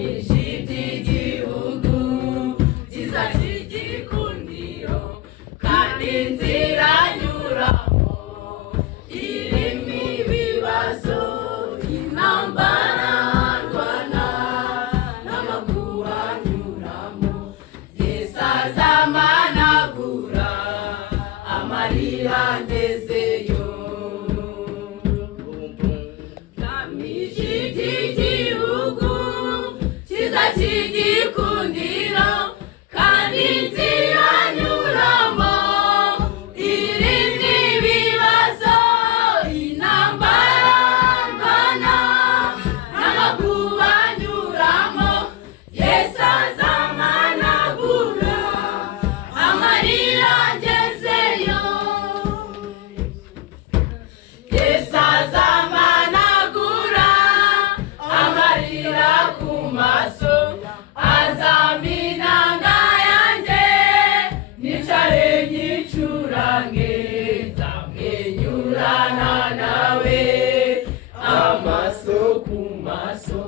igihugu kizakigikundiro kandi inzira nyuramo irimo ibibazo intambara ndwana n'amakuba nyuramo Yesu azamanagura amarira ngezeyo kizakigikundiro kandi inzira nyuramo irimo ibibazo intambara ndwana n'amakuba nyuramo Yesu azamanagura amarira ngezeyo Yesu azamanagura amarira ku maso azaminanga yanjye nicare nyicurange nzamwenyurana nawe amaso ku maso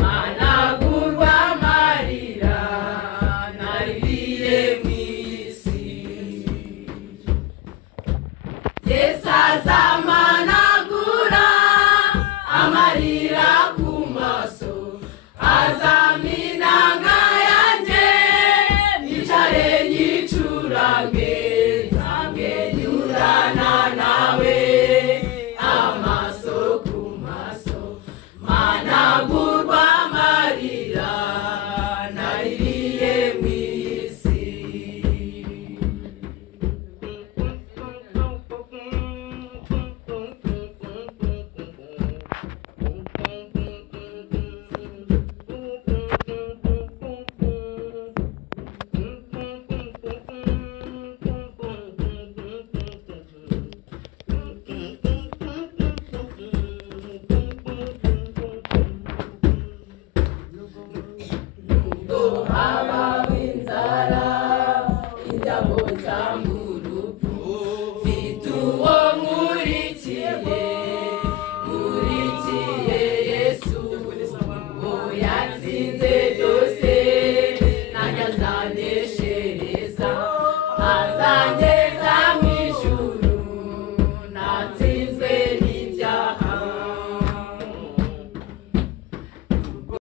managurwa amarira naririye mu isi Yesu